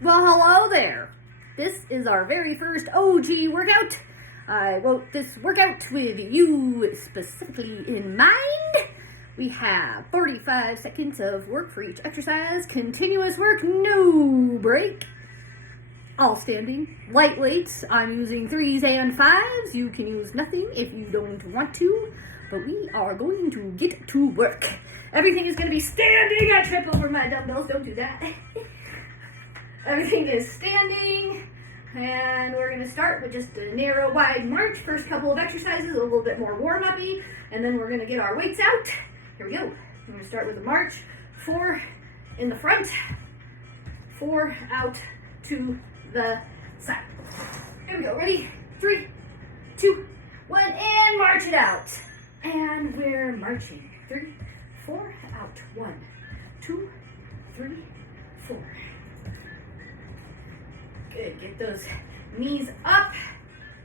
Well, hello there. This is our very first OG workout. I wrote this workout with you specifically in mind. We have 45 seconds of work for each exercise, continuous work, no break. All standing, light weights. I'm using 3s and 5s. You can use nothing if you don't want to, but we are going to get to work. Everything is going to be standing. I trip over my dumbbells, don't do that. Everything is standing, and we're going to start with just a narrow, wide march. First couple of exercises, a little bit more warm-up-y, and then we're going to get our weights out. Here we go. I'm going to start with a march. 4 in the front, 4 out to the side. Here we go. Ready? 3, 2, 1, and march it out. And we're marching. 3, 4, out. 1, 2, 3, 4. Good. Get those knees up.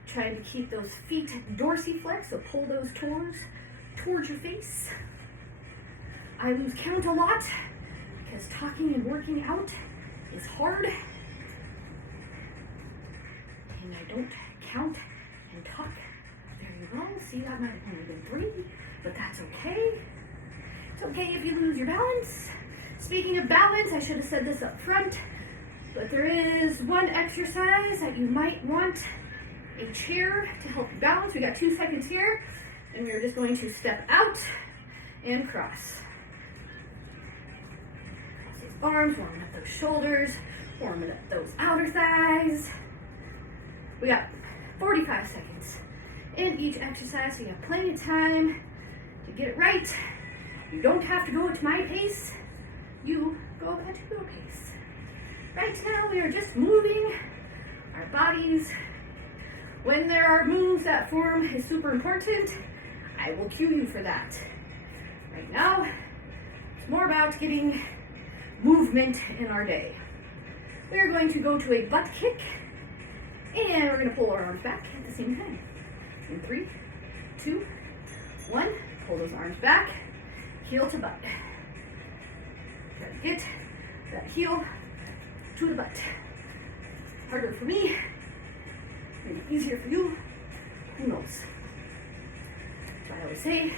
Trying to keep those feet dorsiflex, so pull those toes towards your face. I lose count a lot because talking and working out is hard. And I don't count and talk very well. See, that might have only been 3, but that's okay. It's okay if you lose your balance. Speaking of balance, I should have said this up front, but there is one exercise that you might want a chair to help you balance. We got 2 seconds here, and we're just going to step out and cross. Cross those arms, warming up those shoulders, warming up those outer thighs. We got 45 seconds in each exercise, so you have plenty of time to get it right. You don't have to go at my pace. You go at your pace. Right now, we are just moving our bodies. When there are moves that form is super important, I will cue you for that. Right now, it's more about getting movement in our day. We are going to go to a butt kick, and we're going to pull our arms back at the same time. In 3, 2, 1, pull those arms back, heel to butt. Try to get that heel to the butt. Harder for me, maybe easier for you, who knows. So I always say,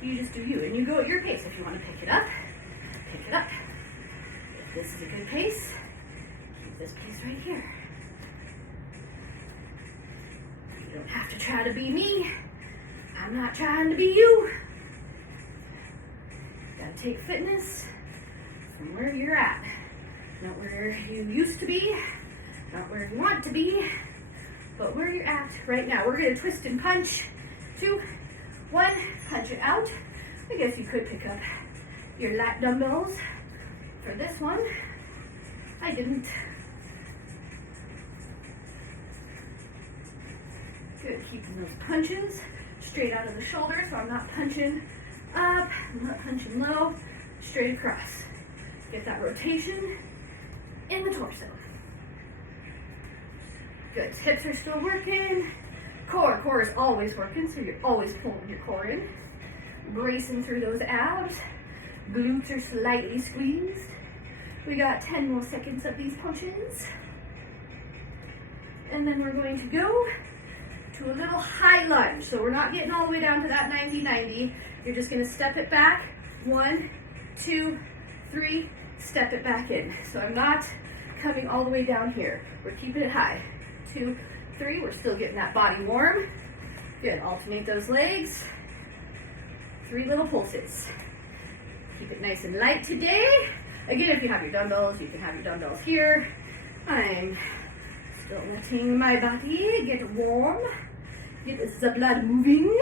you just do you, and you go at your pace. If you want to pick it up, pick it up. If this is a good pace, keep this pace right here. You don't have to try to be me. I'm not trying to be you. Gotta take fitness from where you're at. Not where you used to be, not where you want to be, but where you're at right now. We're gonna twist and punch. 2, 1, punch it out. I guess you could pick up your lat dumbbells for this one. I didn't. Good, keeping those punches straight out of the shoulder, so I'm not punching up, I'm not punching low, straight across. Get that rotation in the torso. Good, hips are still working. Core is always working, so you're always pulling your core in. Bracing through those abs. Glutes are slightly squeezed. We got 10 more seconds of these punches. And then we're going to go to a little high lunge. So we're not getting all the way down to that 90-90. You're just gonna step it back. 1, 2, 3, step it back in. So I'm not coming all the way down here. We're keeping it high. 2, 3, we're still getting that body warm. Good, alternate those legs. 3 little pulses. Keep it nice and light today. Again, if you have your dumbbells, you can have your dumbbells here. I'm still letting my body get warm, get the blood moving.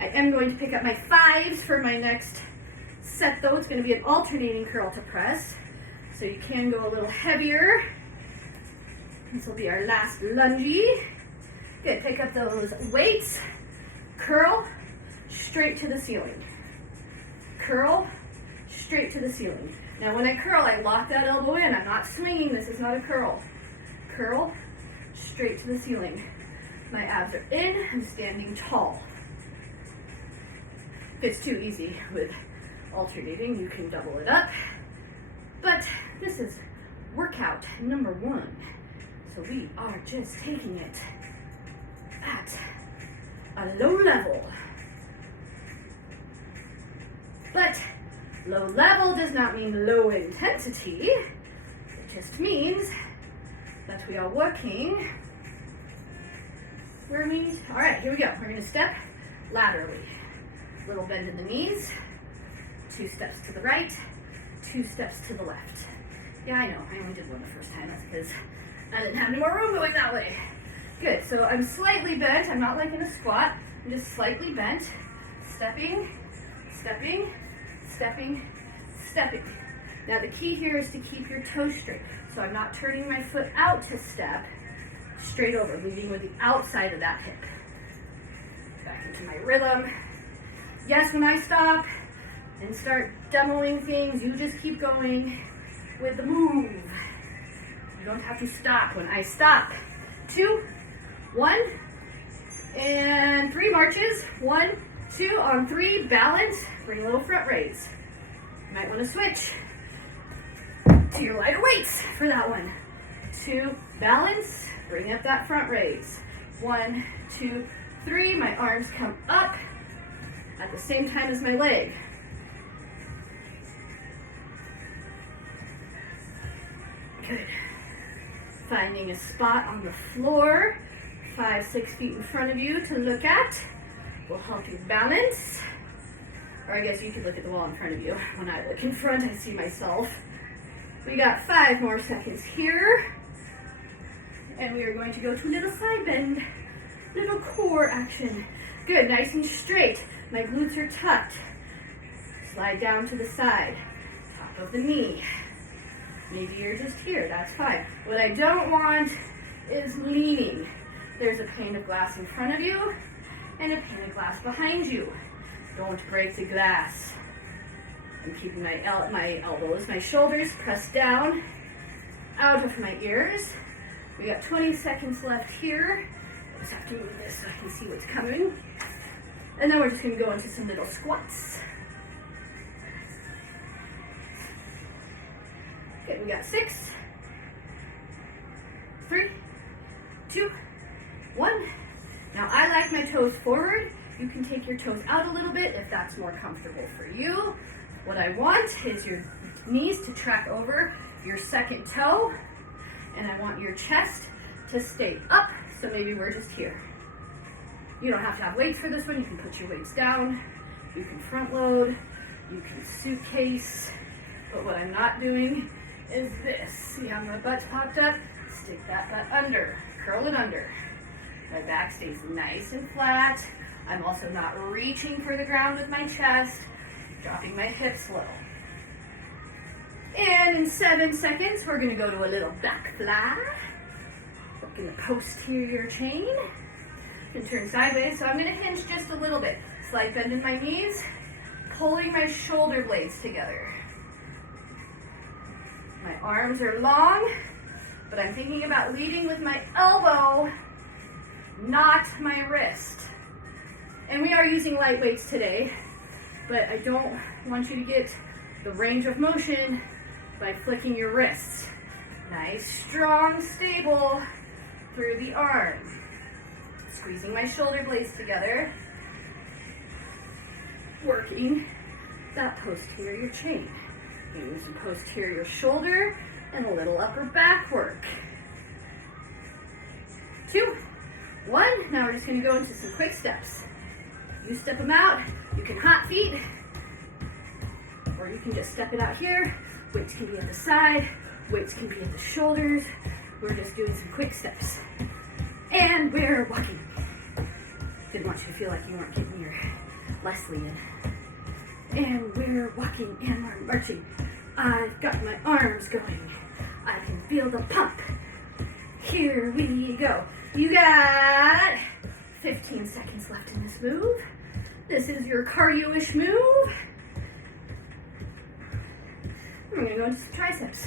I am going to pick up my 5s for my next set though. It's going to be an alternating curl to press. So you can go a little heavier. This will be our last lunge. Good, pick up those weights. Curl, straight to the ceiling. Curl, straight to the ceiling. Now when I curl, I lock that elbow in. I'm not swinging, this is not a curl. Curl, straight to the ceiling. My abs are in, I'm standing tall. If it's too easy with alternating, you can double it up. But this is workout number 1. So we are just taking it at a low level. But low level does not mean low intensity. It just means that we are working where we need. All right, here we go. We're going to step laterally. Little bend in the knees. 2 steps to the right, 2 steps to the left. Yeah, I know. I only did one the first time. That's because I didn't have any more room going that way. Good. So I'm slightly bent. I'm not like in a squat. I'm just slightly bent. Stepping, stepping, stepping, stepping. Now the key here is to keep your toes straight. So I'm not turning my foot out to step, straight over, leading with the outside of that hip. Back into my rhythm. Yes, when I stop and start demoing things, you just keep going with the move. You don't have to stop when I stop. 2, 1, and 3 marches. 1, 2, on 3, balance, bring a little front raise. You might want to switch to your lighter weights for that one. 2, balance, bring up that front raise. 1, 2, 3, my arms come up at the same time as my leg. Good. Finding a spot on the floor, 5, 6 feet in front of you to look at will help you balance. Or I guess you could look at the wall in front of you. When I look in front, I see myself. We got 5 more seconds here. And we are going to go to a little side bend, little core action. Good, nice and straight. My glutes are tucked. Slide down to the side, top of the knee. Maybe you're just here, that's fine. What I don't want is leaning. There's a pane of glass in front of you and a pane of glass behind you. Don't break the glass. I'm keeping my elbows, my shoulders pressed down, out of my ears. We got 20 seconds left here. I just have to move this so I can see what's coming. And then we're just going to go into some little squats. Okay, we got 6, 3, 2, 1. Now I like my toes forward. You can take your toes out a little bit if that's more comfortable for you. What I want is your knees to track over your second toe, and I want your chest to stay up, so maybe we're just here. You don't have to have weights for this one. You can put your weights down. You can front load. You can suitcase. But what I'm not doing is this. See how my butt's popped up? Stick that butt under. Curl it under. My back stays nice and flat. I'm also not reaching for the ground with my chest. Dropping my hips low. And in 7 seconds, we're going to go to a little back fly. Working the posterior chain. And turn sideways. So I'm going to hinge just a little bit. Slight bend in my knees. Pulling my shoulder blades together. My arms are long, but I'm thinking about leading with my elbow, not my wrist. And we are using light weights today, but I don't want you to get the range of motion by flicking your wrists. Nice, strong, stable through the arm. Squeezing my shoulder blades together. Working that posterior chain. Doing some posterior shoulder and a little upper back work. 2, 1. Now we're just going to go into some quick steps. You step them out. You can hot feet, or you can just step it out here. Weights can be at the side. Weights can be at the shoulders. We're just doing some quick steps. And we're walking. Didn't want you to feel like you weren't getting your Leslie in. And we're walking and we're marching. I've got my arms going. I can feel the pump. Here we go. You got 15 seconds left in this move. This is your cardio-ish move. We're going to go into some triceps.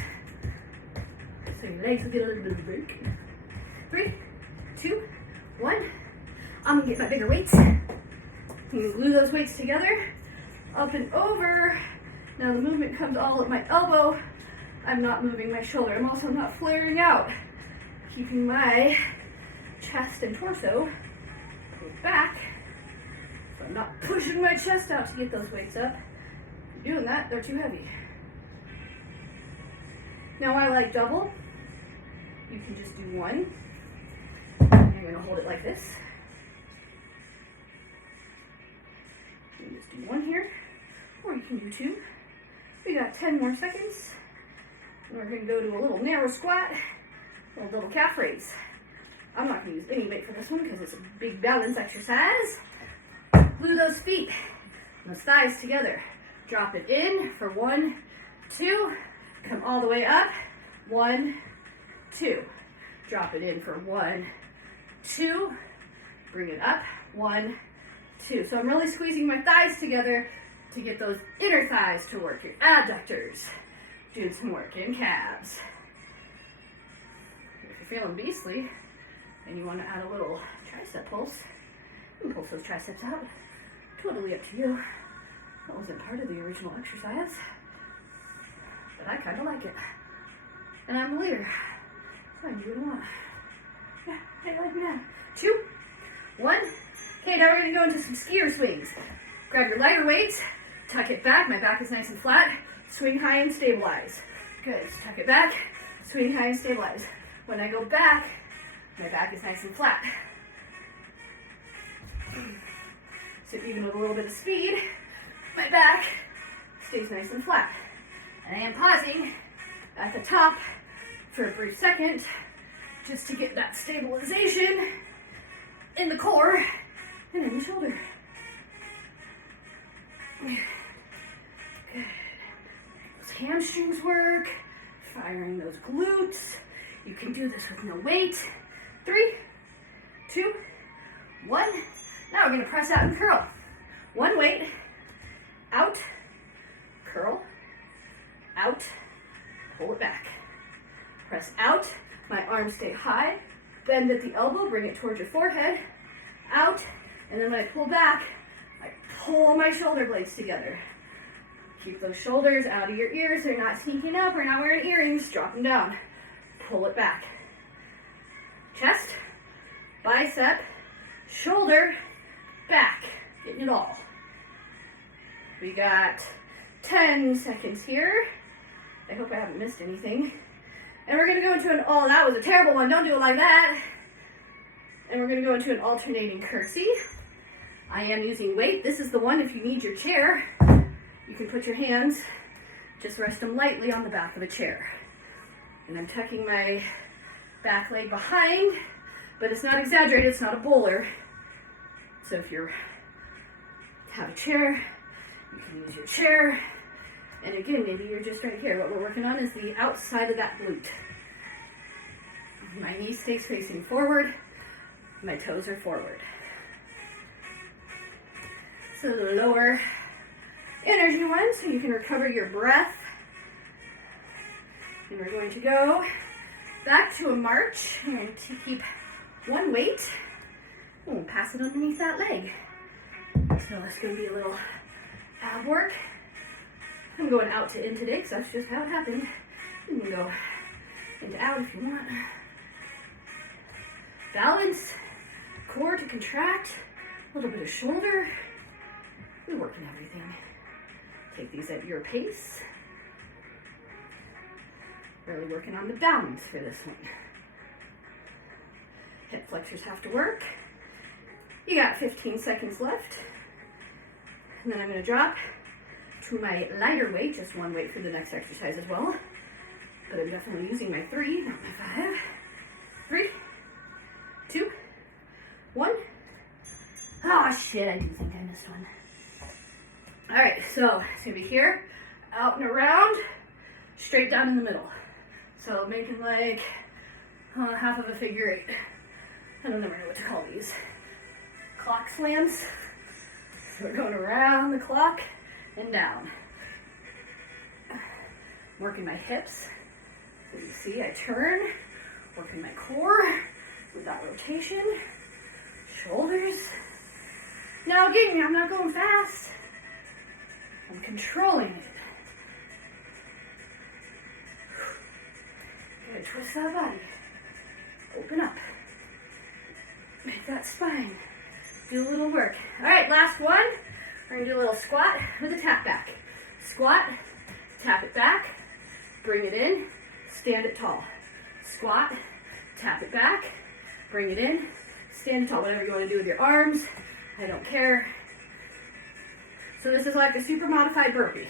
So your legs will get a little bit of a break. 3, 2, 1. I'm going to get my bigger weights. I'm going to glue those weights together. Up and over. Now the movement comes all at my elbow. I'm not moving my shoulder. I'm also not flaring out. Keeping my chest and torso pulled back. So I'm not pushing my chest out to get those weights up. If you're doing that, they're too heavy. Now I like double. You can just do one. You're gonna hold it like this. You can just do one here, or you can do two. We got 10 more seconds. And we're gonna go to a little narrow squat, a little double calf raise. I'm not gonna use any weight for this one because it's a big balance exercise. Glue those feet and those thighs together. Drop it in for 1, 2. Come all the way up. 1, 2. Drop it in for 1, 2. Bring it up. 1, 2. So I'm really squeezing my thighs together to get those inner thighs to work. Your adductors. Doing some work in calves. If you're feeling beastly and you want to add a little tricep pulse, you can pulse those triceps out. Totally up to you. That wasn't part of the original exercise, but I kind of like it. And I'm the leader, so I do what I want. Yeah, how do you like me now? 2, 1. Okay, now we're going to go into some skier swings. Grab your lighter weights, tuck it back. My back is nice and flat. Swing high and stabilize. Good. So tuck it back, swing high and stabilize. When I go back, my back is nice and flat. So even with a little bit of speed, my back stays nice and flat. And I am pausing at the top for a brief second just to get that stabilization in the core and in the shoulder. Good. Those hamstrings work, firing those glutes. You can do this with no weight. 3, 2, 1. Now we're going to press out and curl. One weight, out, curl, out, pull it back. Press out, my arms stay high, bend at the elbow, bring it towards your forehead, out, and then when I pull back, I pull my shoulder blades together. Keep those shoulders out of your ears, they're not sneaking up, we're not wearing earrings, drop them down. Pull it back. Chest, bicep, shoulder, back, getting it all. We got 10 seconds here. I hope I haven't missed anything. And we're gonna go into an, oh, that was a terrible one, don't do it like that. And we're gonna go into an alternating curtsy. I am using weight. This is the one if you need your chair, you can put your hands, just rest them lightly on the back of the chair. And I'm tucking my back leg behind, but it's not exaggerated, it's not a bowler. So if you have a chair, you can use your chair. And again, maybe you're just right here. What we're working on is the outside of that glute. My knee stays facing forward, my toes are forward. So the lower energy one, so you can recover your breath. And we're going to go back to a march and to keep one weight. We'll pass it underneath that leg. So it's going to be a little ab work. I'm going out to in today because that's just how it happened. You can go into out if you want. Balance, core to contract, a little bit of shoulder. We work in everything. Take these at your pace. Really working on the balance for this one. Hip flexors have to work. You got 15 seconds left. And then I'm going to drop to my lighter weight, just one weight for the next exercise as well. But I'm definitely using my 3, not my 5. 3, 2, 1. Oh shit, I do think I missed one. Alright, so it's going to be here, out and around, straight down in the middle. So making like half of a figure 8. I don't ever know what to call these. Clock slams. So we're going around the clock and down. Working my hips. So you see I turn, working my core with that rotation. Shoulders. Now again, I'm not going fast. I'm controlling it. and twist that body. Open up. Make that spine. Do a little work. All right, last one. We're gonna do a little squat with a tap back. Squat, tap it back, bring it in, stand it tall. Squat, tap it back, bring it in, stand it tall. Whatever you want to do with your arms, I don't care. So this is like a super modified burpee.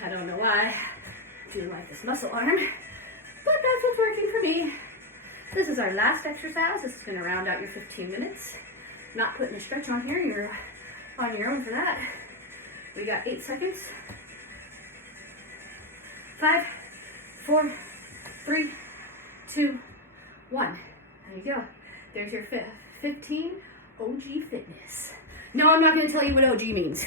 I don't know why I do like this muscle arm, but that's what's working for me. This is our last exercise. This is going to round out your 15 minutes. Not putting a stretch on here. You're on your own for that. We got 8 seconds. 5, 4, 3, 2, 1. There you go. There's your 15 OG fitness. No, I'm not going to tell you what OG means.